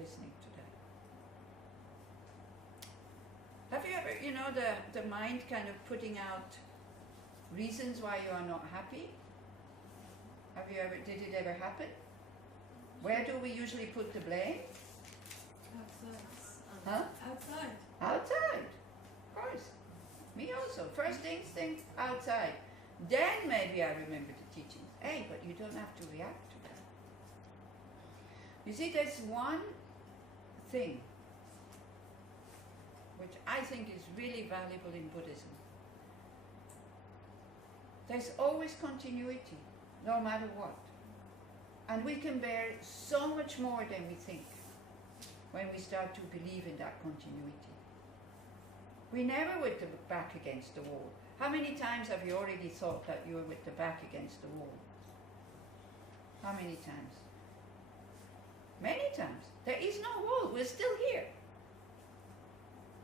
listening to that. Have you ever, you know, the mind kind of putting out reasons why you are not happy? Have you ever, did it ever happen? Where do we usually put the blame? Outside. Huh? Outside. Outside, of course. Me also. First instinct, outside. Then maybe I remember the teachings. Hey, but you don't have to react to that. You see, there's one thing which I think is really valuable in Buddhism. There's always continuity, no matter what. And we can bear so much more than we think when we start to believe in that continuity. We never with the back against the wall. How many times have you already thought that you were with the back against the wall? How many times? Many times. There is no wall, we're still here.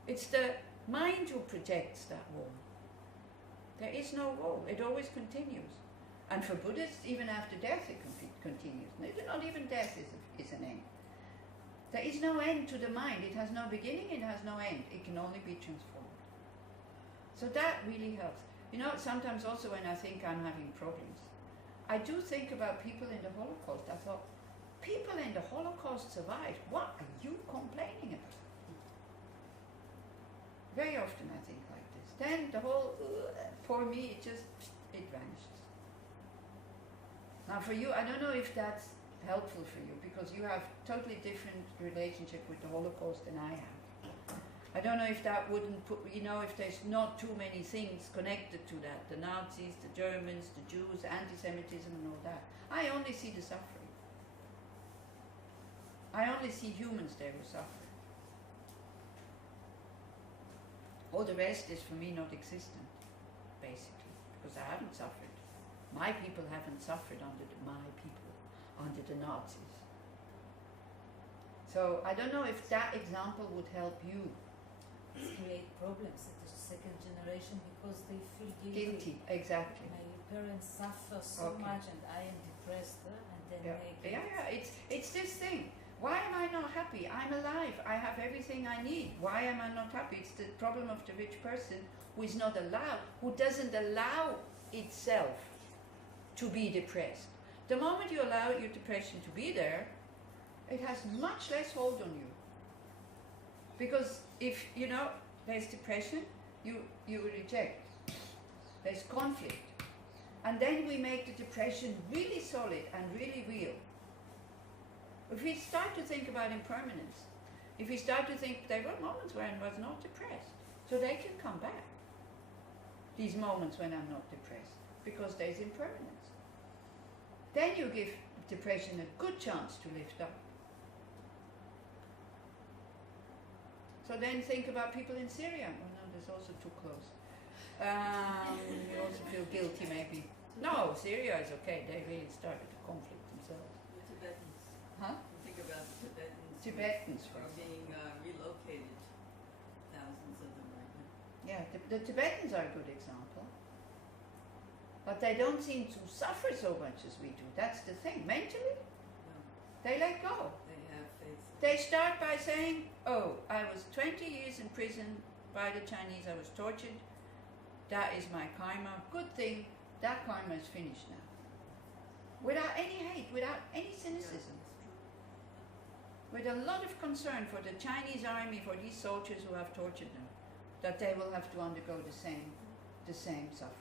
It's the mind who projects that wall. There is no wall, it always continues. And for Buddhists, even after death it continues. Not even death is an end. There is no end to the mind. It has no beginning, it has no end. It can only be transformed. So that really helps. You know, sometimes also when I think I'm having problems, I do think about people in the Holocaust. I thought, people in the Holocaust survived. What are you complaining about? Very often I think like this. Then the whole, poor me, it vanishes. Now for you, I don't know if that's helpful for you, because you have totally different relationship with the Holocaust than I have. I don't know if that wouldn't put, you know, if there's not too many things connected to that, the Nazis, the Germans, the Jews, anti-Semitism and all that. I only see the suffering. I only see humans there who suffer. All the rest is for me not existent, basically, because I haven't suffered. My people haven't suffered under under the Nazis. So I don't know if that example would help you. Create problems at the second generation because they feel Guilty, exactly. My parents suffer so much and I am depressed, and then they it's this thing. Why am I not happy? I'm alive. I have everything I need. Why am I not happy? It's the problem of the rich person who is not allowed, who doesn't allow itself to be depressed. The moment you allow your depression to be there, it has much less hold on you. Because if, you know, there's depression, you reject. There's conflict. And then we make the depression really solid and really real. If we start to think about impermanence, if we start to think there were moments when I was not depressed, so they can come back. These moments when I'm not depressed, because there's impermanence. Then you give depression a good chance to lift up. So then think about people in Syria. Oh no, that's also too close. You also feel guilty maybe. No, Syria is okay. They really started the conflict themselves. The Tibetans. Huh? Think about the Tibetans. Tibetans are being relocated. Thousands of them right now. Yeah, the Tibetans are a good example. But they don't seem to suffer so much as we do. That's the thing. Mentally, they let go. They have faith. They start by saying, oh, I was 20 years in prison by the Chinese. I was tortured. That is my karma. Good thing, that karma is finished now. Without any hate, without any cynicism. With a lot of concern for the Chinese army, for these soldiers who have tortured them, that they will have to undergo the same suffering.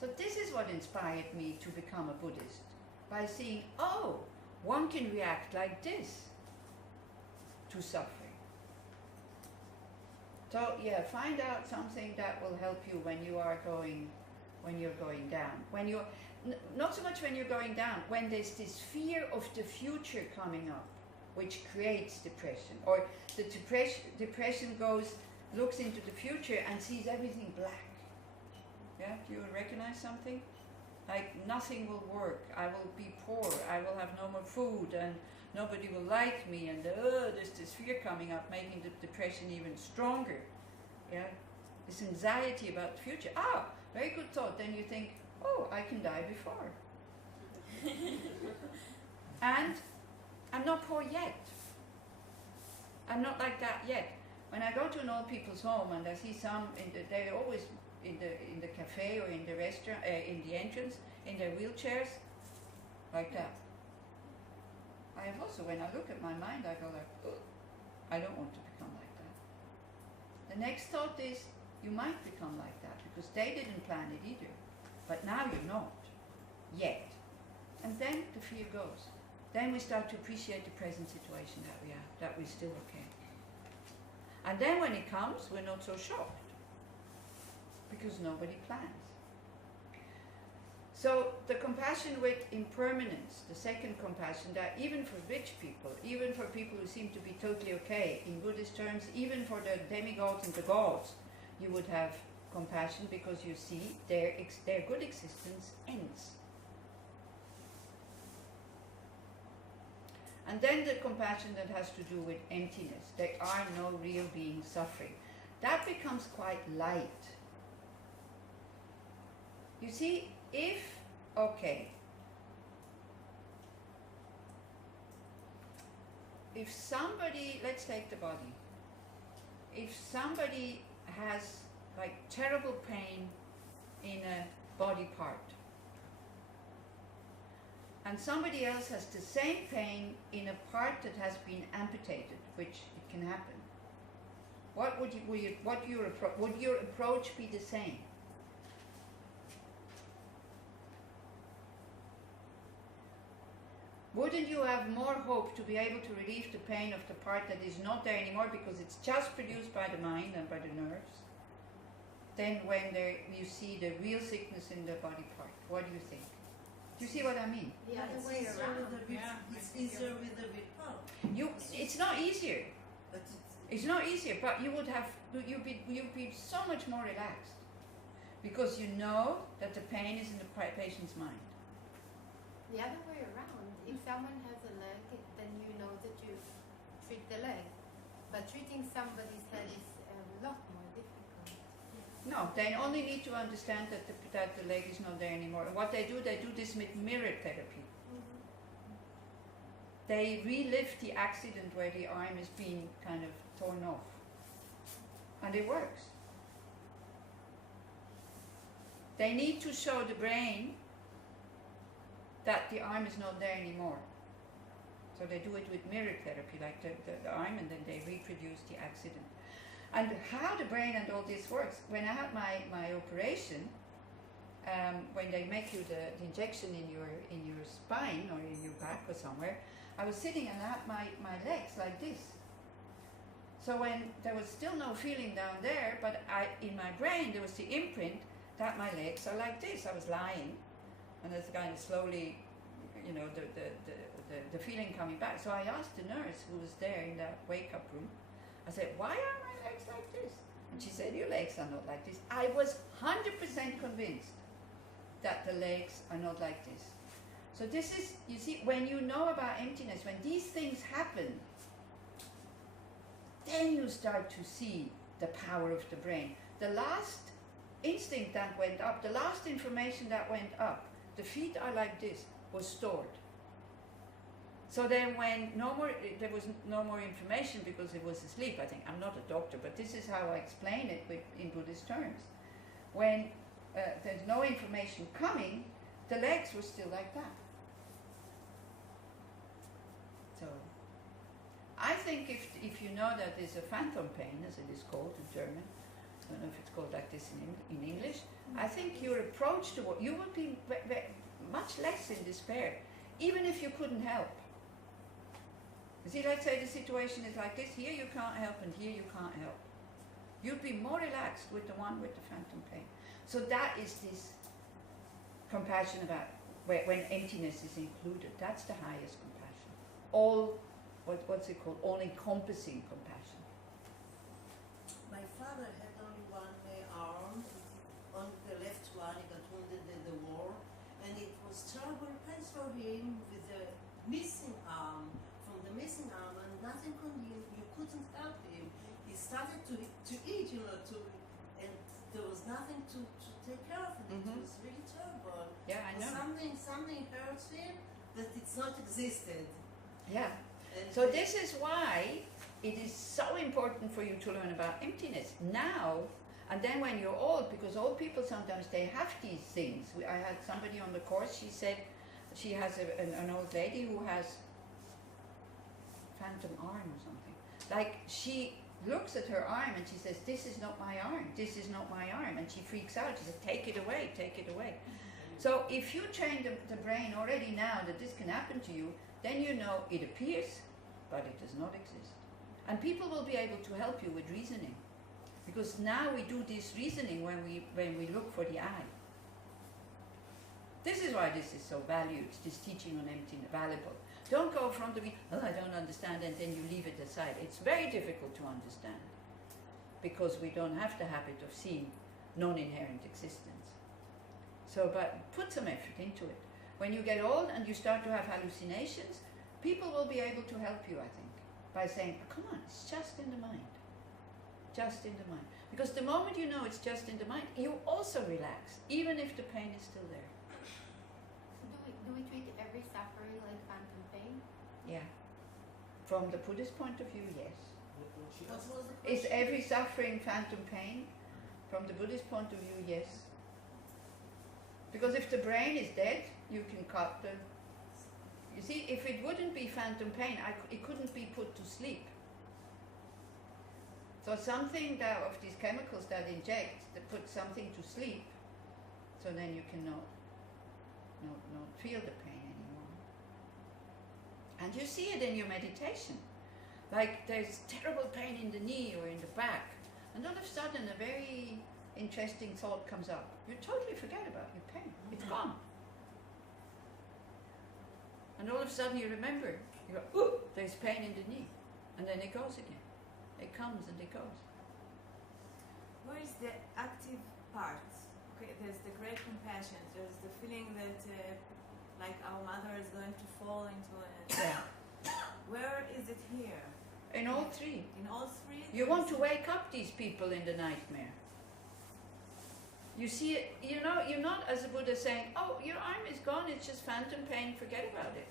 So this is what inspired me to become a Buddhist, by seeing, oh, one can react like this to suffering. So yeah, find out something that will help you when you're going down. When you're, not so much when you're going down, when there's this fear of the future coming up, which creates depression. Or the depression looks into the future and sees everything black. Yeah, do you recognize something? Like nothing will work, I will be poor, I will have no more food, and nobody will like me, and there's this fear coming up, making the depression even stronger. Yeah, this anxiety about the future. Ah, very good thought. Then you think, oh, I can die before. And I'm not poor yet. I'm not like that yet. When I go to an old people's home and I see some, they're always in the cafe or in the restaurant, in the entrance, in their wheelchairs, like that. I have also, when I look at my mind, I go like, ugh, I don't want to become like that. The next thought is, you might become like that because they didn't plan it either. But now you're not, yet. And then the fear goes. Then we start to appreciate the present situation that we have, that we're still okay. And then when it comes, we're not so shocked because nobody plans. So the compassion with impermanence, the second compassion, that even for rich people, even for people who seem to be totally okay, in Buddhist terms, even for the demigods and the gods, you would have compassion because you see their good existence ends. And then the compassion that has to do with emptiness. There are no real beings suffering. That becomes quite light. You see, if somebody, let's take the body. If somebody has like terrible pain in a body part, and somebody else has the same pain in a part that has been amputated, which it can happen, would your approach be the same? Wouldn't you have more hope to be able to relieve the pain of the part that is not there anymore because it's just produced by the mind and by the nerves, than when you see the real sickness in the body part? What do you think? Do you see what I mean? The other way around. It's easier with the withdrawal. It's not easier. But It's not easier, but you'd be so much more relaxed because you know that the pain is in the patient's mind. The other way around. If someone has a leg, then you know that you treat the leg. But treating somebody's head is a lot more difficult. No, they only need to understand that the leg is not there anymore. And what they do this with mirror therapy. Mm-hmm. They relive the accident where the arm is being kind of torn off. And it works. They need to show the brain that the arm is not there anymore. So they do it with mirror therapy, like the arm, and then they reproduce the accident. And how the brain and all this works, when I had my operation, when they make you the injection in your spine or in your back or somewhere, I was sitting and I had my legs like this. So when there was still no feeling down there, but in my brain there was the imprint that my legs are like this. I was lying, and it's kind of slowly, the feeling coming back. So I asked the nurse who was there in that wake-up room, I said, why are my legs like this? And she said, your legs are not like this. I was 100% convinced that the legs are not like this. So this is, you see, when you know about emptiness, when these things happen, then you start to see the power of the brain. The last instinct that went up, the last information that went up, the feet are like this, was stored. So then when there was no more information because it was asleep, I think, I'm not a doctor, but this is how I explain it in Buddhist terms. When there's no information coming, the legs were still like that. So I think if you know that there's a phantom pain, as it is called in German, I don't know if it's called like this in English, I think your approach to you would be much less in despair, even if you couldn't help. You see, let's say the situation is like this, here you can't help and here you can't help. You'd be more relaxed with the one with the phantom pain. So that is this compassion about when emptiness is included. That's the highest compassion. What's it called? All-encompassing compassion. my father had only one arm, on the left one. He got wounded in the war, and it was terrible pain for him with the missing arm. Missing arm, and nothing you couldn't help him. He started to eat, and there was nothing to take care of him. Mm-hmm. It was really terrible. Yeah, I know. Something hurts him that it's not existed. Yeah. And So this is why it is so important for you to learn about emptiness now, and then when you're old, because old people sometimes they have these things. I had somebody on the course, she said she has an old lady who has phantom arm or something. Like she looks at her arm and she says, "This is not my arm, this is not my arm," and she freaks out. She says, "Take it away, take it away." So if you train the brain already now that this can happen to you, then you know it appears, but it does not exist. And people will be able to help you with reasoning. Because now we do this reasoning when we look for the I. This is why this is so valued, this teaching on emptiness, valuable. Don't go from the, "Oh, I don't understand," and then you leave it aside. It's very difficult to understand. Because we don't have the habit of seeing non-inherent existence. So, but put some effort into it. When you get old and you start to have hallucinations, people will be able to help you, I think, by saying, "Oh, come on, it's just in the mind. Just in the mind." Because the moment you know it's just in the mind, you also relax, even if the pain is still there. So do we treat every suffering like phantom pain? Yeah. From the Buddhist point of view, yes. what was the Is question? every suffering phantom pain? From the Buddhist point of view, yes. Because if the brain is dead, you can cut the... You see, if it wouldn't be phantom pain, it couldn't be put to sleep. So something that of these chemicals that inject, that put something to sleep, so then you cannot not feel the pain anymore. And you see it in your meditation. Like there's terrible pain in the knee or in the back, and all of a sudden a very interesting thought comes up. You totally forget about your pain. It's gone. And all of a sudden you remember, you go, "Ooh, there's pain in the knee." And then it goes again. It comes and it goes. Where is the active part? Okay, there's the great compassion. There's the feeling that like our mother is going to fall into it. Yeah. Where is it here? In all three. In all three? You want to wake up these people in the nightmare. You see it, you're not as a Buddha saying, "Oh, your arm is gone, it's just phantom pain, forget about it."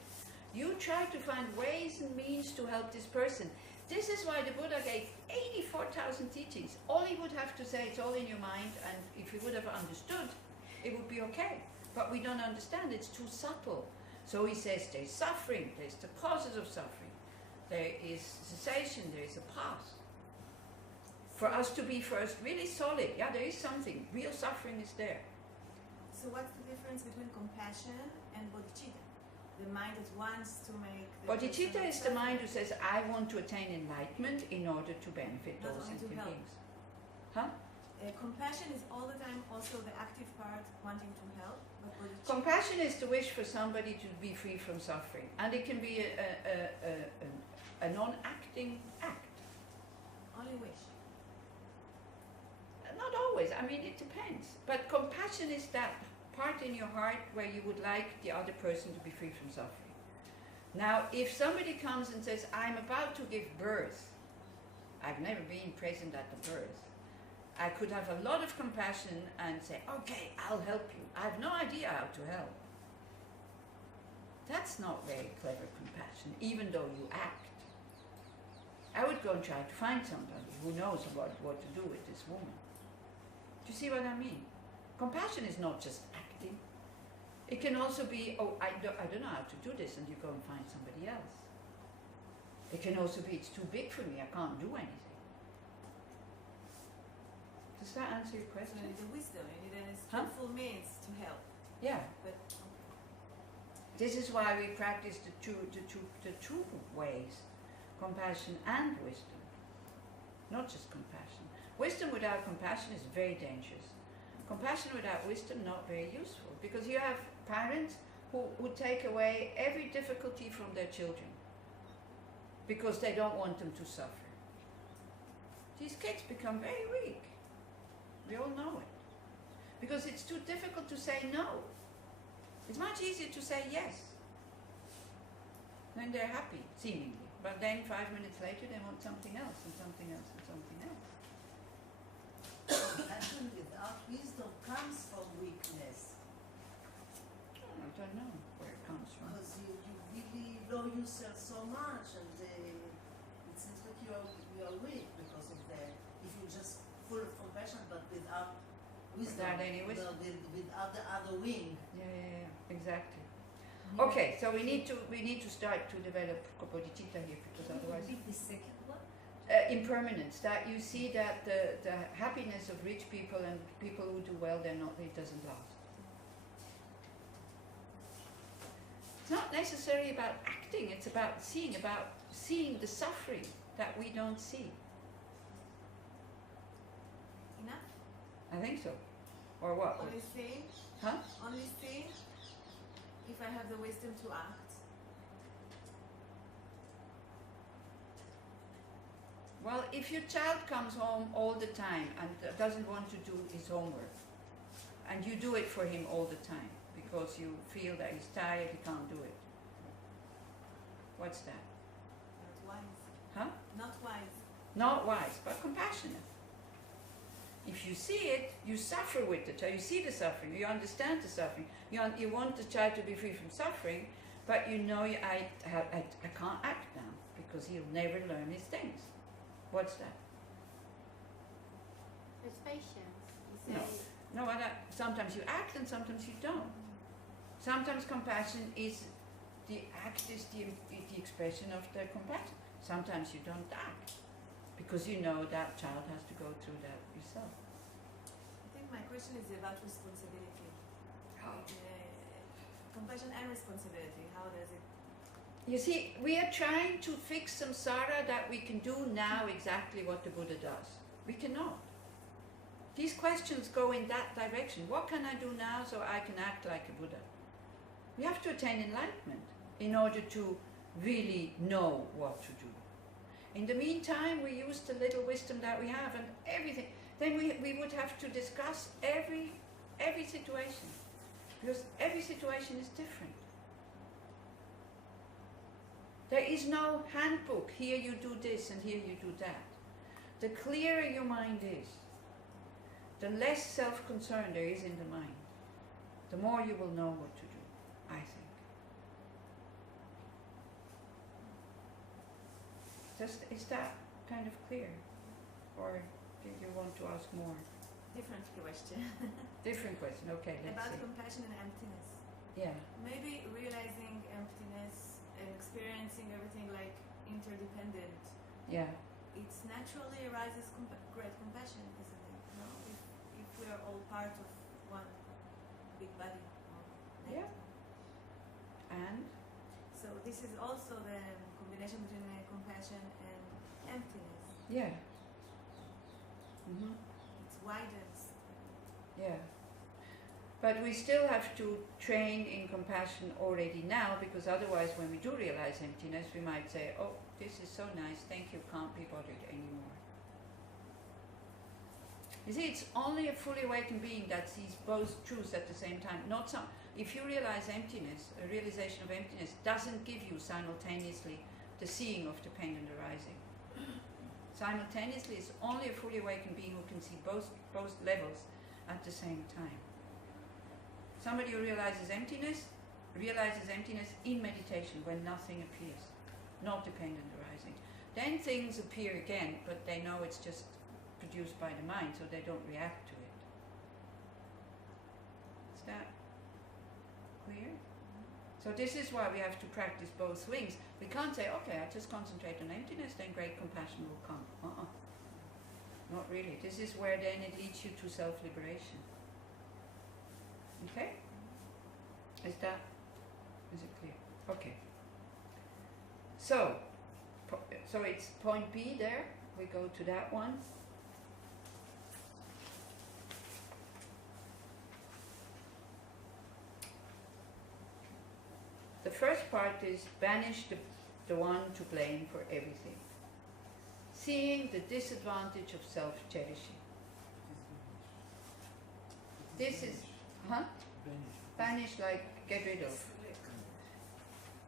You try to find ways and means to help this person. This is why the Buddha gave 84,000 teachings. All he would have to say, it's all in your mind, and if he would have understood, it would be okay. But we don't understand, it's too subtle. So he says there's suffering, there's the causes of suffering, there is cessation, there is a path. For us to be first really solid, yeah, there is something, real suffering is there. So what's the difference between compassion and bodhicitta? The mind that wants to make... Bodhicitta is the mind who says, "I want to attain enlightenment in order to benefit Not all only to sentient help. beings." Huh? Compassion is all the time also the active part wanting to help, but bodhicitta... Compassion is the wish for somebody to be free from suffering. And it can be a non-acting act. Only wish. Not always, I mean, it depends. But compassion is that part in your heart where you would like the other person to be free from suffering. Now, if somebody comes and says, "I'm about to give birth," I've never been present at the birth, I could have a lot of compassion and say, "Okay, I'll help you. I have no idea how to help." That's not very clever compassion, even though you act. I would go and try to find somebody who knows what to do with this woman. Do you see what I mean? Compassion is not just acting. It can also be, "Oh, I don't know how to do this," and you go and find somebody else. It can also be, "It's too big for me, I can't do anything." Does that answer your So question? you need the wisdom, you need a Huh? skillful means to help. Yeah. But This is why we practice the two ways, compassion and wisdom. Not just compassion. Wisdom without compassion is very dangerous. Compassion without wisdom, not very useful. Because you have parents who take away every difficulty from their children. Because they don't want them to suffer. These kids become very weak. We all know it. Because it's too difficult to say no. It's much easier to say yes. Then they're happy, seemingly. But then 5 minutes later they want something else and something else and something else. Compassion without wisdom comes from weakness. I don't know where it comes from. Because we really lower yourself so much, and it seems like you are weak because of that. If you're just full of compassion but without wisdom, Without any wisdom. without the other wing. Yeah, exactly. Okay, so we need to start to develop bודהיצ'יטה here, because otherwise Repeat the second one. impermanence. That you see that the happiness of rich people and people who do well, it doesn't last. It's not necessarily about acting. It's about seeing the suffering that we don't see. Enough? I think so. Or what? Only see? Huh? Only see if I have the wisdom to act. Well, if your child comes home all the time and doesn't want to do his homework, and you do it for him all the time because you feel that he's tired, he can't do it, what's that? Not wise. Huh? Not wise. Not wise, but compassionate. If you see it, you suffer with the child. You see the suffering. You understand the suffering. You want the child to be free from suffering, but you know I can't act now because he'll never learn his things. What's that? There's patience. You say, No, sometimes you act and sometimes you don't. Sometimes compassion is the act is the expression of the compassion. Sometimes you don't act because you know that child has to go through that yourself. I think my question is about responsibility. Compassion and responsibility. How does it? You see, we are trying to fix samsara that we can do now exactly what the Buddha does. We cannot. These questions go in that direction. What can I do now so I can act like a Buddha? We have to attain enlightenment in order to really know what to do. In the meantime, we use the little wisdom that we have and everything. Then we would have to discuss every situation, because every situation is different. There is no handbook. Here you do this and here you do that. The clearer your mind is, the less self-concern there is in the mind, the more you will know what to do, I think. Is that kind of clear? Or do you want to ask more? Different question. Different question, okay, let's About see. compassion and emptiness. Yeah, Maybe realizing emptiness and experiencing everything like interdependent. yeah. It naturally arises great compassion, isn't it? No? If we are all part of one big body. Yeah. And? So this is also the combination between compassion and emptiness. Yeah. Mm-hmm. It widens. Yeah. But we still have to train in compassion already now, because otherwise when we do realize emptiness, we might say, oh, this is so nice, thank you, can't be bothered anymore. You see, it's only a fully awakened being that sees both truths at the same time. If you realize emptiness, a realization of emptiness doesn't give you simultaneously the seeing of dependent arising. Simultaneously, it's only a fully awakened being who can see both levels at the same time. Somebody who realizes emptiness in meditation when nothing appears, not dependent arising. Then things appear again, but they know it's just produced by the mind, so they don't react to it. Is that clear? So this is why we have to practice both wings. We can't say, okay, I just concentrate on emptiness, then great compassion will come. Not really. This is where then it leads you to self-liberation. Okay? Is it clear? Okay. So it's point B there. We go to that one. The first part is banish the one to blame for everything. Seeing the disadvantage of self-cherishing. This is, banish, like get rid of.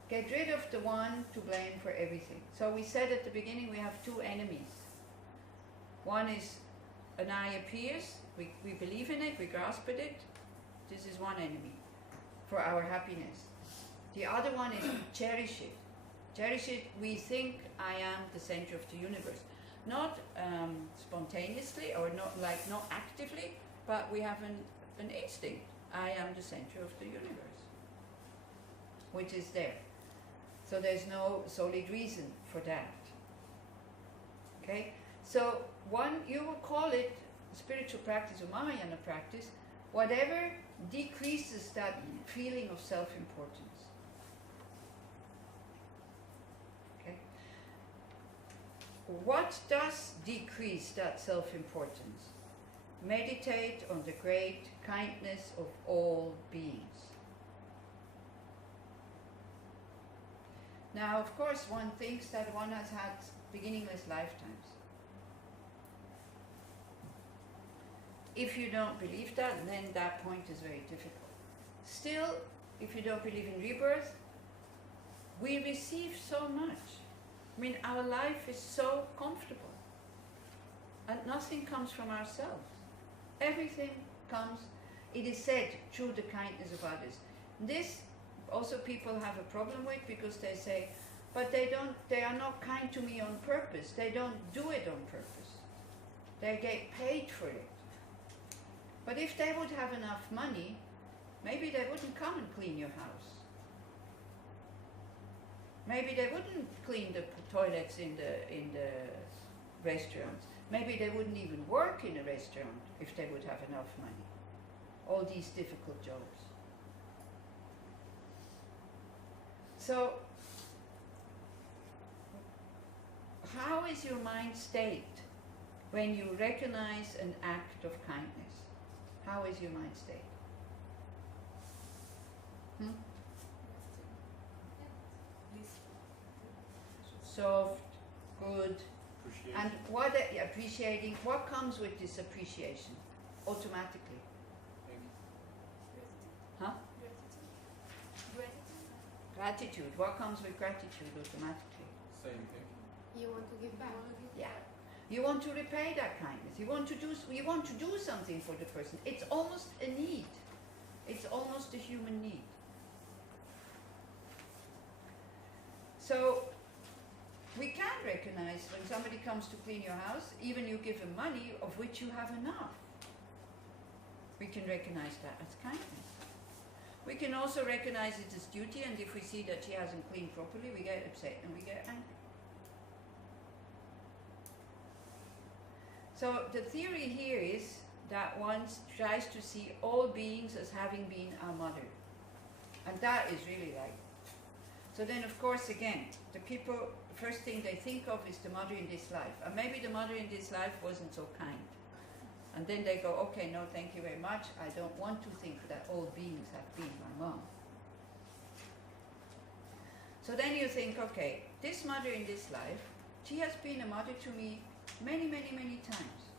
Get rid of the one to blame for everything. So we said at the beginning we have two enemies. One is an eye appears, we believe in it, we grasp at it. This is one enemy for our happiness. The other one is we cherish it. Cherish it, we think I am the center of the universe. Not spontaneously or not actively, but we have an instinct. I am the center of the universe, which is there. So there's no solid reason for that. Okay? So you will call it spiritual practice or Mahayana practice, whatever decreases that feeling of self-importance. Okay? What does decrease that self-importance? Meditate on the great kindness of all beings. Now, of course, one thinks that one has had beginningless lifetimes. If you don't believe that, then that point is very difficult. Still, if you don't believe in rebirth, we receive so much. I mean, our life is so comfortable. And nothing comes from ourselves. Everything comes, it is said, through the kindness of others. This also people have a problem with, because they say, but they are not kind to me on purpose. They don't do it on purpose. They get paid for it. But if they would have enough money, maybe they wouldn't come and clean your house. Maybe they wouldn't clean the toilets in the restaurants. Maybe they wouldn't even work in a restaurant if they would have enough money. All these difficult jobs. So, how is your mind state when you recognize an act of kindness? How is your mind state? Soft, good, and what appreciating. What comes with this appreciation automatically? Huh? Gratitude. What comes with gratitude automatically? Same thing. You want to give back. Yeah. You want to repay that kindness. You want to do something for the person. It's almost a need. It's almost a human need. So we can recognize when somebody comes to clean your house, even you give them money of which you have enough. We can recognize that as kindness. We can also recognize it as duty, and if we see that she hasn't cleaned properly, we get upset and we get angry. So the theory here is that one tries to see all beings as having been our mother. And that is really right. So then, of course, again, the people, first thing they think of is the mother in this life. And maybe the mother in this life wasn't so kind. And then they go, okay, no, thank you very much. I don't want to think that all beings have been my mom. So then you think, okay, this mother in this life, she has been a mother to me many, many, many times.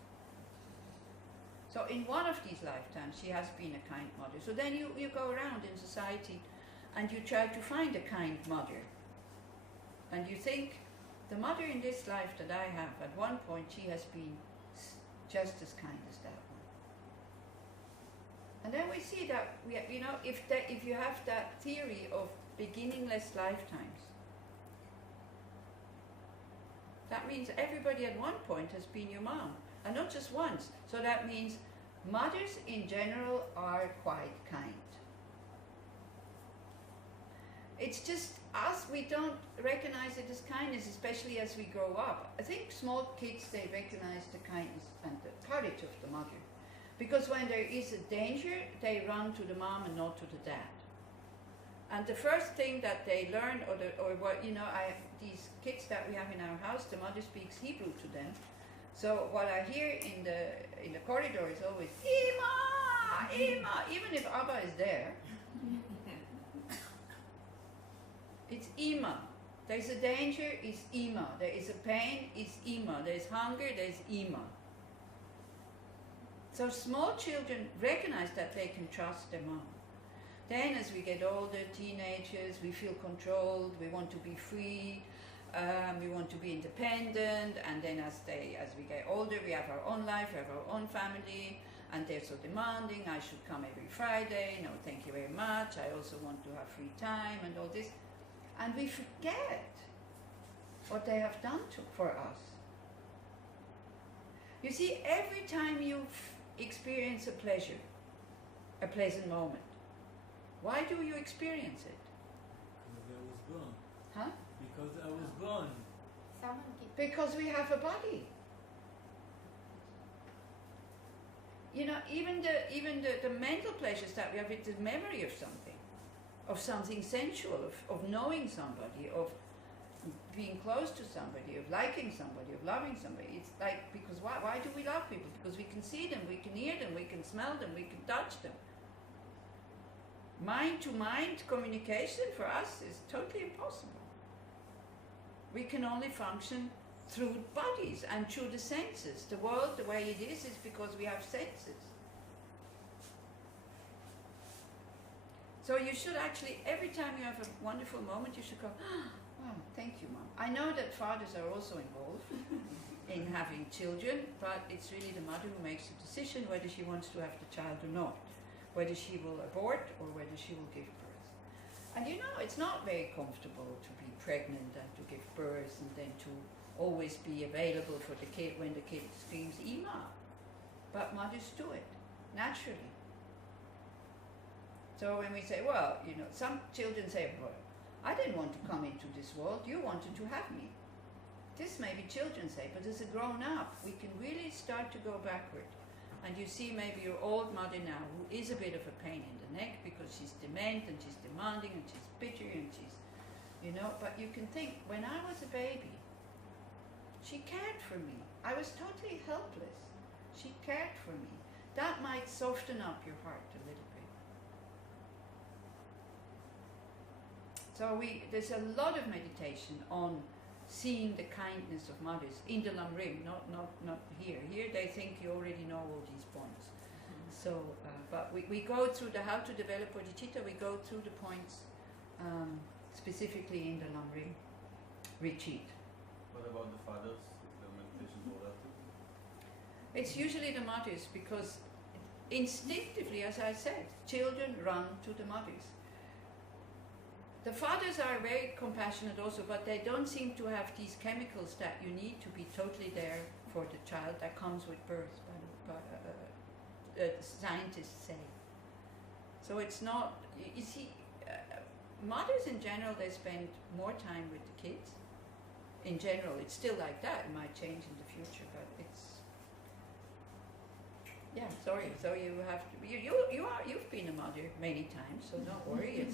So in one of these lifetimes, she has been a kind mother. So then you go around in society and you try to find a kind mother. And you think, the mother in this life that I have, at one point, she has been just as kind as that one. And then we see that, if you have that theory of beginningless lifetimes, that means everybody at one point has been your mom, and not just once. So that means mothers in general are quite kind. It's just us, we don't recognize it as kindness, especially as we grow up. I think small kids, they recognize the kindness and the courage of the mother. Because when there is a danger, they run to the mom and not to the dad. And the first thing that they learn, these kids that we have in our house, the mother speaks Hebrew to them. So what I hear in the corridor is always, Ima! Ima! Even if Abba is there. It's Ima. There's a danger, it's Ima. There is a pain, it's Ima. There's hunger, there's Ima. So small children recognize that they can trust their mom. Then as we get older, teenagers, we feel controlled, we want to be free, we want to be independent, and then as we get older, we have our own life, we have our own family, and they're so demanding, I should come every Friday, no thank you very much, I also want to have free time and all this. And we forget what they have done for us. You see, every time you experience a pleasure, a pleasant moment, why do you experience it? Because I was born. Huh? Because I was born. Someone keep Because we have a body. You know, even the mental pleasures that we have, it's the memory of something sensual, of knowing somebody, of being close to somebody, of liking somebody, of loving somebody. It's like, because why do we love people? Because we can see them, we can hear them, we can smell them, we can touch them. Mind-to-mind communication for us is totally impossible. We can only function through bodies and through the senses. The world, the way it is because we have senses. So you should actually, every time you have a wonderful moment, you should go, oh, thank you, Mom. I know that fathers are also involved in having children, but it's really the mother who makes the decision whether she wants to have the child or not, whether she will abort or whether she will give birth. And you know, it's not very comfortable to be pregnant and to give birth and then to always be available for the kid when the kid screams, Ima. But mothers do it, naturally. So when we say, well, you know, some children say, well, I didn't want to come into this world, you wanted to have me. This maybe children say, but as a grown up, we can really start to go backward. And you see maybe your old mother now, who is a bit of a pain in the neck because she's dement and she's demanding and she's bitter and she's, you know, but you can think, when I was a baby, she cared for me. I was totally helpless. She cared for me. That might soften up your heart a little bit. So there's a lot of meditation on seeing the kindness of mothers in the Lamrim, not here. Here they think you already know all these points. So, but we go through how to develop Bodhicitta, we go through the points specifically in the Lamrim retreat. What about the fathers? Is the meditation for that too? It's usually the mothers because instinctively, as I said, children run to the mothers. The fathers are very compassionate also, but they don't seem to have these chemicals that you need to be totally there for the child that comes with birth, scientists say. So it's not, you see, mothers in general, they spend more time with the kids. In general, it's still like that. It might change in the future, but it's, yeah, sorry. So you have to, you've been a mother many times, so don't worry.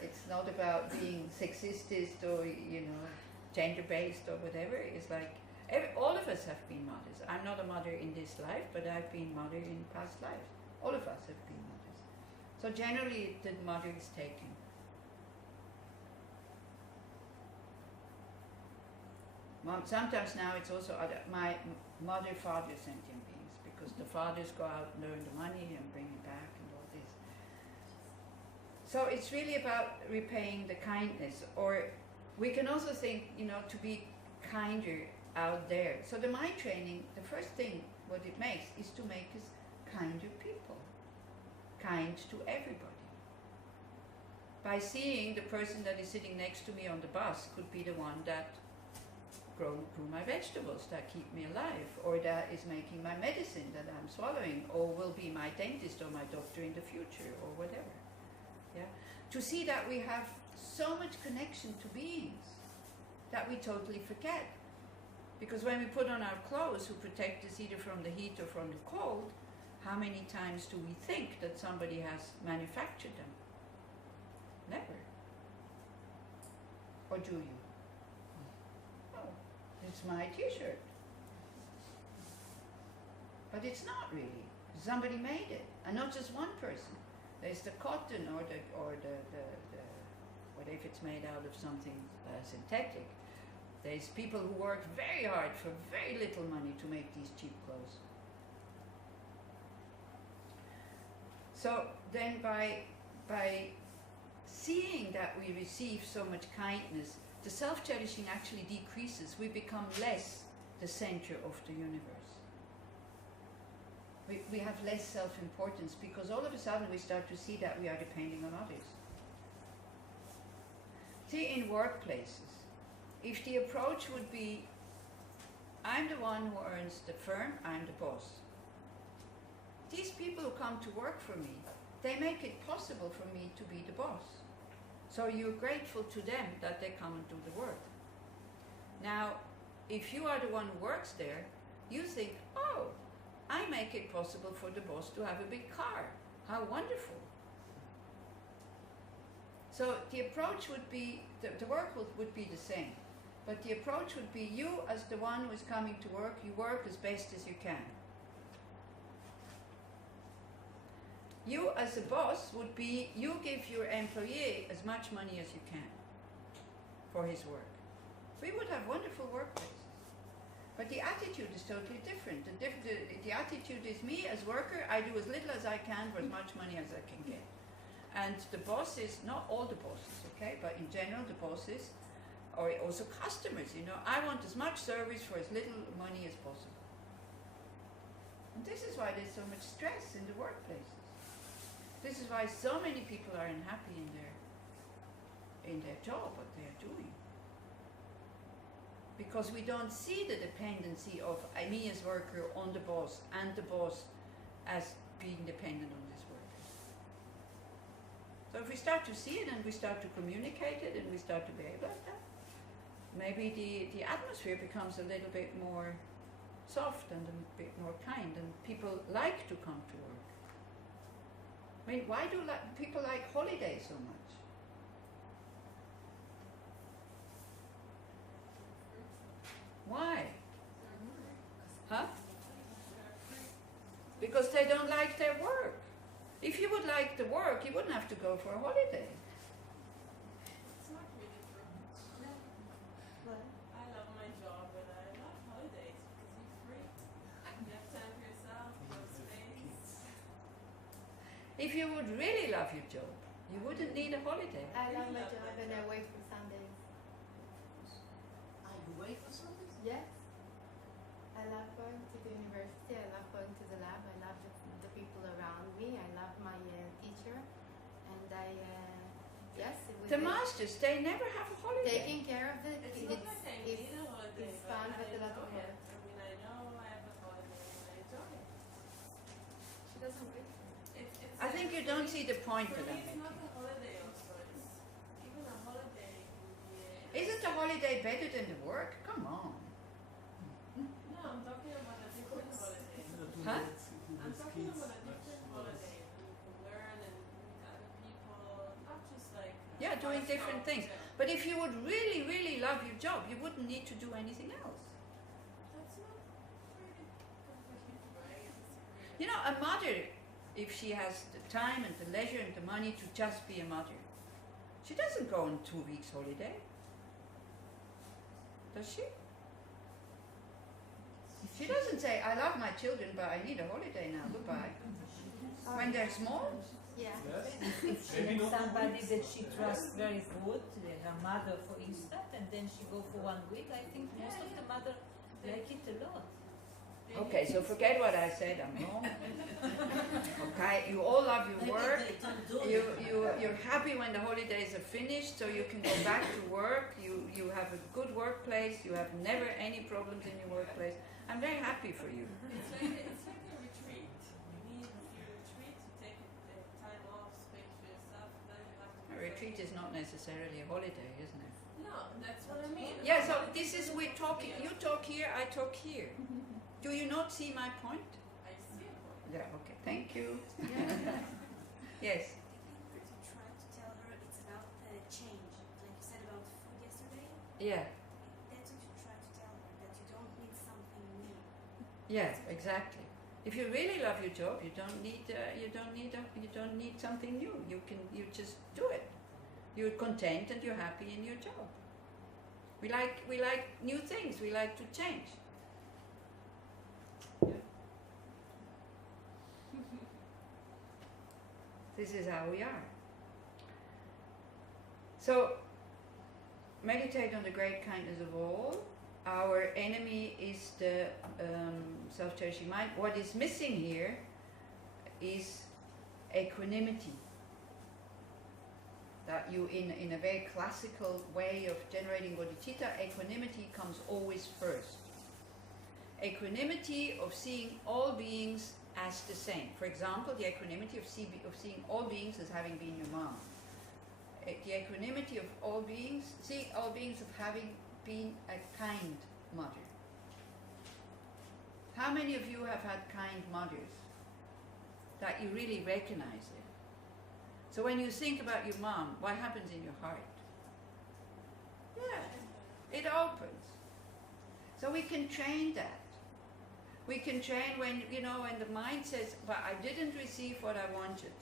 It's not about being sexist or, you know, gender-based or whatever. It's like, all of us have been mothers. I'm not a mother in this life, but I've been mother in past lives. All of us have been mothers. So generally, the mother is taken. Sometimes now it's also my mother, father, sentient beings, because the fathers go out and earn the money and bring it back and all this. So it's really about repaying the kindness, or we can also think, you know, to be kinder out there. So the mind training, the first thing what it makes is to make us kinder people, kind to everybody. By seeing the person that is sitting next to me on the bus could be the one that grew my vegetables, that keep me alive, or that is making my medicine that I'm swallowing, or will be my dentist or my doctor in the future, or whatever. Yeah? To see that we have so much connection to beings that we totally forget. Because when we put on our clothes who protect us either from the heat or from the cold, how many times do we think that somebody has manufactured them? Never. Or do you? Oh, it's my t-shirt. But it's not really. Somebody made it, and not just one person. There's the cotton or the what if it's made out of something synthetic. There's people who work very hard for very little money to make these cheap clothes. So then by seeing that we receive so much kindness, the self-cherishing actually decreases. We become less the center of the universe. We have less self-importance because all of a sudden we start to see that we are depending on others. See, in workplaces, if the approach would be, I'm the one who earns the firm, I'm the boss. These people who come to work for me, they make it possible for me to be the boss. So you're grateful to them that they come and do the work. Now, if you are the one who works there, you think, oh, I make it possible for the boss to have a big car. How wonderful. So the approach would be, the work would be the same. But the approach would be, you as the one who is coming to work, you work as best as you can. You as a boss would be, you give your employee as much money as you can for his work. We would have wonderful workplaces. But the attitude is totally different. The attitude is, me as worker, I do as little as I can for as much money as I can get. And the bosses, not all the bosses, okay, but in general the bosses, or also customers, you know, I want as much service for as little money as possible. And this is why there's so much stress in the workplaces. This is why so many people are unhappy in their job, what they are doing. Because we don't see the dependency of me as worker on the boss and the boss as being dependent on this worker. So if we start to see it and we start to communicate it and we start to behave like that, maybe the atmosphere becomes a little bit more soft and a bit more kind, and people like to come to work. I mean, why do people like holidays so much? Why? Huh? Because they don't like their work. If you would like the work, you wouldn't have to go for a holiday. It's not really true. No. What? I love my job and I love holidays because you're free. You have time for yourself, you have space. If you would really love your job, you wouldn't need a holiday. I love my job and I wait for Sundays. Are you wait for something? Yes. I love going to the university, I love going to the lab, I love the people around me, I love my teacher, and I, yes. With The masters, they never have a holiday. taking care of it, It's not like I need a holiday, it's but fun, I but a lot of enjoy it. work. I mean, I know I have a holiday and I enjoy it. She doesn't wait. It's I think you don't see the point For that I'm me, it's making. not a holiday also. It's even a holiday can be Isn't a holiday better than the work? Come on. No, I'm talking about a different holiday. Huh? I'm talking about a different holiday. You can learn and meet other people, not just like Yeah, doing different things. But if you would really, really love your job, you wouldn't need to do anything else. That's not really completely right. You know, a mother, if she has the time and the leisure and the money to just be a mother, she doesn't go on 2 weeks holiday. Does she? She doesn't say, I love my children, but I need a holiday now, goodbye. When they're small? Yeah. If she has somebody that she trusts very good, her mother for instance, and then she go for 1 week, I think most of the mother like it a lot. Okay, so forget what I said, I'm wrong. Okay, you all love your work. You're happy when the holidays are finished, so you can go back to work. You have a good workplace. You have never any problems in your workplace. I'm very happy for you. It's like a retreat. You need your retreat to take time off, space for yourself. Then you have to. A retreat is not necessarily a holiday, isn't it? No, that's what I mean. Yeah, so this is, we're talking, you talk here, I talk here. Do you not see my point? I see a point. Yeah, okay, thank you. Yes. To try to tell her it's about change, like you said about food yesterday. Yeah, That's what you try to tell her, that you don't need something new. yeah, exactly. If you really love your job, you don't need something new. You just do it. You're content and you're happy in your job. We like new things. We like to change. This is how we are. So, meditate on the great kindness of all. Our enemy is the self-judgment So she might, what is missing here is equanimity. That you, in a very classical way of generating bodhicitta, equanimity comes always first. Equanimity of seeing all beings as the same. For example, the equanimity of seeing all beings as having been your mom. The equanimity of all beings, seeing all beings of having been a kind mother. How many of you have had kind mothers that you really recognize it? So when you think about your mom, what happens in your heart? Yeah, it opens. So we can train that. We can train when, when the mind says, but I didn't receive what I wanted.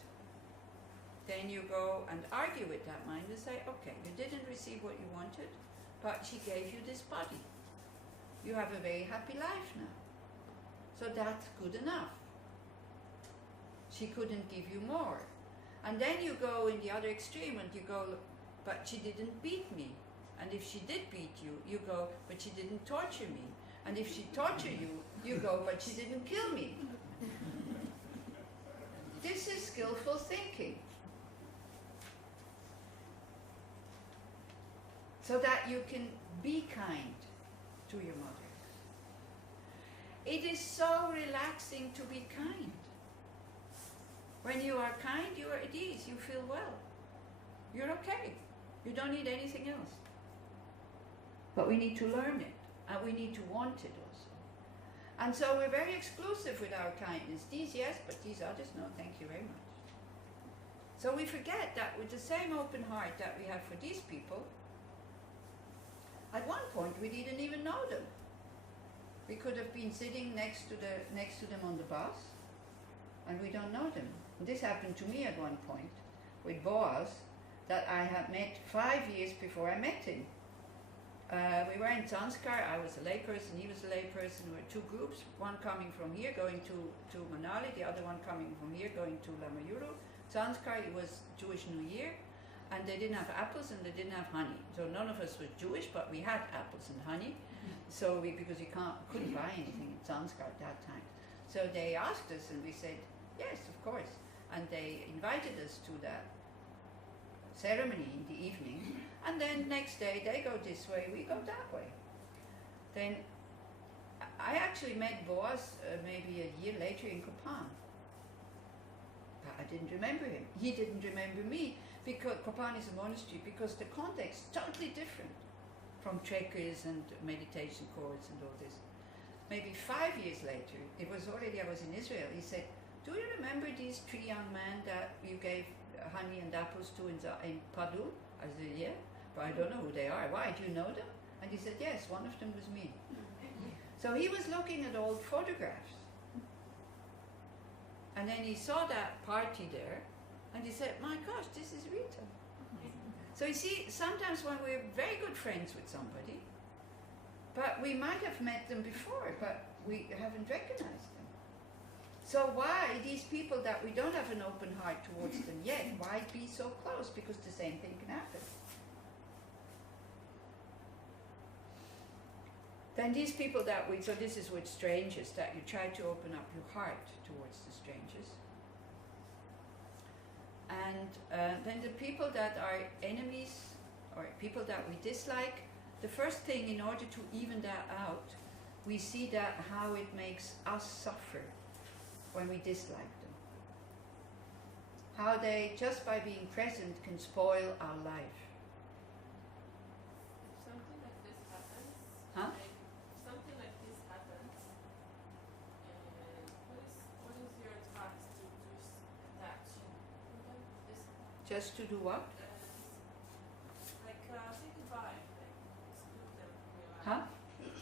Then you go and argue with that mind and say, okay, you didn't receive what you wanted, but she gave you this body. You have a very happy life now. So that's good enough. She couldn't give you more. And then you go in the other extreme and you go, but she didn't beat me. And if she did beat you, you go, but she didn't torture me. And if she tortured you, you go, but she didn't kill me. This is skillful thinking. So that you can be kind to your mother. It is so relaxing to be kind. When you are kind, you are at ease, you feel well. You're okay. You don't need anything else. But we need to learn it, and we need to want it also. And so we're very exclusive with our kindness. These yes, but these others no, thank you very much. So we forget that with the same open heart that we have for these people, at one point we didn't even know them. We could have been sitting next to them on the bus, and we don't know them. This happened to me at one point with Boaz, that I had met 5 years before I met him. We were in Zanskar. I was a layperson, he was a layperson. We were two groups, one coming from here going to Manali, the other one coming from here going to Lamayuru. Zanskar, it was Jewish New Year, and they didn't have apples and they didn't have honey. So none of us was Jewish, but we had apples and honey. So because you couldn't buy anything in Zanskar at that time. So they asked us and we said, yes, of course. And they invited us to that ceremony in the evening. And then next day they go this way, we go that way. Then I actually met Boaz maybe a year later in Kopan. But I didn't remember him. He didn't remember me, because Kopan is a monastery, because the context is totally different from trekkers and meditation courts and all this. Maybe 5 years later, it was already, I was in Israel, he said, do you remember these 3 young men that you gave honey and apples to in Padu? I said, yeah, but I don't know who they are. Why, do you know them? And he said, yes, one of them was me. So he was looking at old photographs. And then he saw that party there, and he said, my gosh, this is Rita. So you see, sometimes when we're very good friends with somebody, but we might have met them before, but we haven't recognized them. So why these people that we don't have an open heart towards them yet, why be so close? Because the same thing can happen. Then these people that so this is with strangers, that you try to open up your heart towards the strangers. And then the people that are enemies, or people that we dislike, the first thing, in order to even that out, we see that how it makes us suffer when we dislike them. How they, just by being present, can spoil our life. If something like this happens, Huh? if something like this happens, what is your advice to just attach? Just to do what? Say goodbye, like exclude them from your life. Huh? If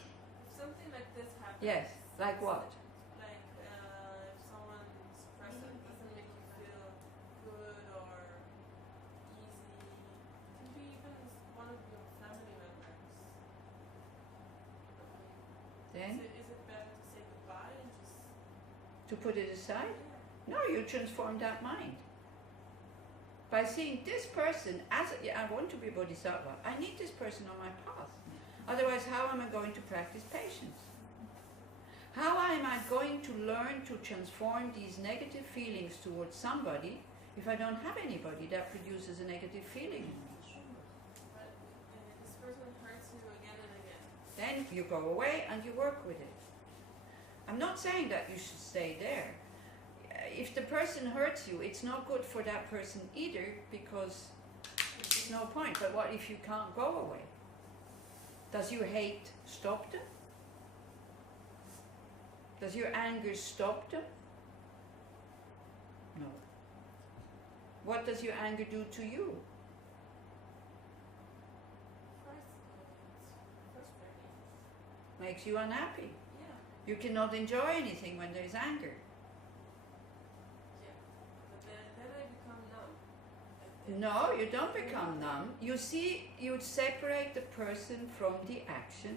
something like this happens. Yes, like what? Like if someone's present doesn't make you feel good or easy, it can be even one of your family members. Then? Is it better to say goodbye and just... To put it aside? No, you transform that mind. By seeing this person as I want to be a bodhisattva, I need this person on my path. Otherwise, how am I going to practice patience? How am I going to learn to transform these negative feelings towards somebody if I don't have anybody that produces a negative feeling? But this person hurts you again and again. Then you go away and you work with it. I'm not saying that you should stay there. If the person hurts you, it's not good for that person either, because there's no point. But what if you can't go away? Does your hate stop them? Does your anger stop them? No. What does your anger do to you? First, it's frustrating. Makes you unhappy. Yeah. You cannot enjoy anything when there is anger. Yeah. But then I become numb. No, you don't become numb. You see, you separate the person from the action,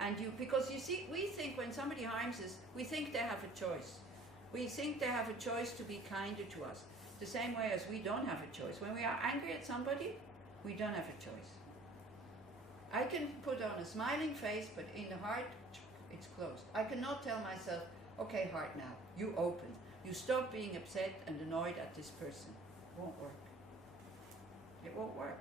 and because you see, we think when somebody harms us, we think they have a choice. We think they have a choice to be kinder to us. The same way as we don't have a choice. When we are angry at somebody, we don't have a choice. I can put on a smiling face, but in the heart, it's closed. I cannot tell myself, okay, heart now, you open. You stop being upset and annoyed at this person. It won't work. It won't work.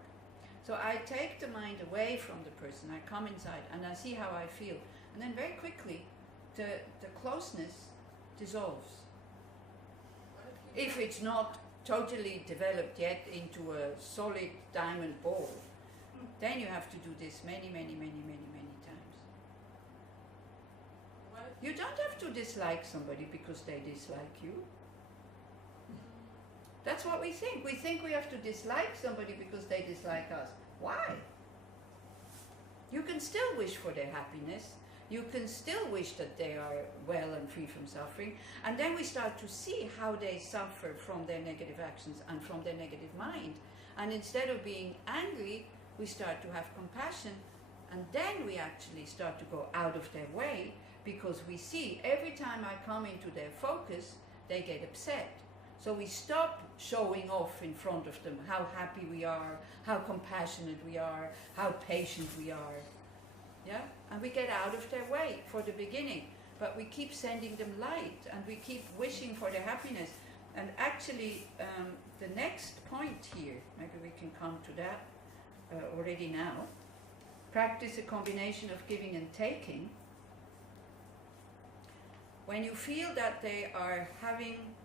So I take the mind away from the person, I come inside and I see how I feel. And then very quickly, the closeness dissolves. If it's not totally developed yet into a solid diamond ball, then you have to do this many, many, many, many, many times. You don't have to dislike somebody because they dislike you. That's what we think. We think we have to dislike somebody because they dislike us. Why? You can still wish for their happiness. You can still wish that they are well and free from suffering. And then we start to see how they suffer from their negative actions and from their negative mind. And instead of being angry, we start to have compassion. And then we actually start to go out of their way, because we see every time I come into their focus, they get upset. So we stop showing off in front of them how happy we are, how compassionate we are, how patient we are. Yeah? And we get out of their way for the beginning. But we keep sending them light and we keep wishing for their happiness. And actually, the next point here, maybe we can come to that already now. Practice a combination of giving and taking. When you feel that they are having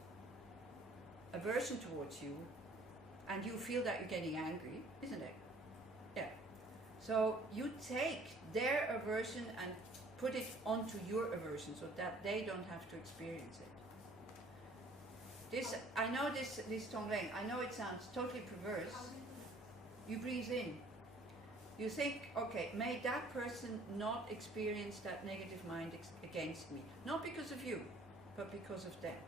aversion towards you, and you feel that you're getting angry, isn't it? Yeah. So you take their aversion and put it onto your aversion, so that they don't have to experience it. This, I know this Tonglen, I know it sounds totally perverse. You breathe in. You think, okay, may that person not experience that negative mind against me. Not because of you, but because of them.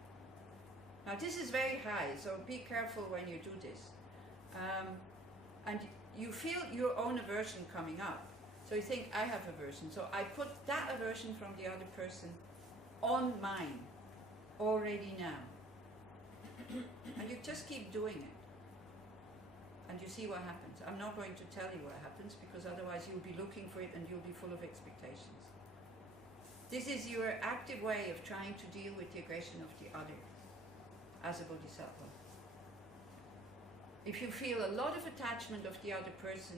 Now this is very high, so be careful when you do this. And you feel your own aversion coming up. So you think, I have aversion. So I put that aversion from the other person on mine already now. And you just keep doing it. And you see what happens. I'm not going to tell you what happens, because otherwise you'll be looking for it and you'll be full of expectations. This is your active way of trying to deal with the aggression of the other as a bodhisattva. If you feel a lot of attachment of the other person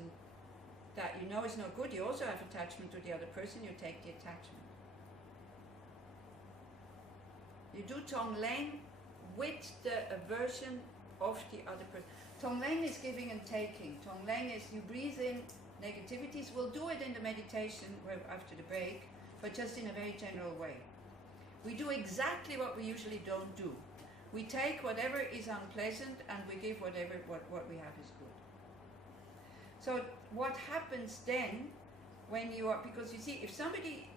that you know is no good, you also have attachment to the other person, you take the attachment. You do Tonglen with the aversion of the other person. Tonglen is giving and taking. Tonglen is you breathe in negativities. We'll do it in the meditation after the break, but just in a very general way. We do exactly what we usually don't do. We take whatever is unpleasant and we give whatever what we have is good. So what happens then when you are, because you see, if somebody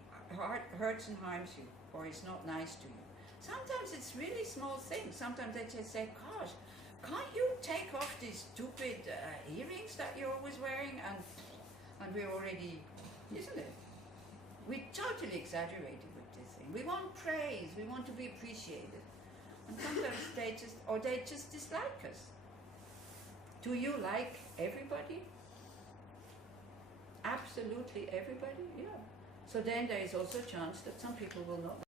hurts and harms you or is not nice to you, sometimes it's really small things. Sometimes they just say, gosh, can't you take off these stupid earrings that you're always wearing? And we're already, isn't it? We totally exaggerated with this thing. We want praise, we want to be appreciated. And sometimes they just dislike us. Do you like everybody? Absolutely everybody? Yeah. So then there is also a chance that some people will not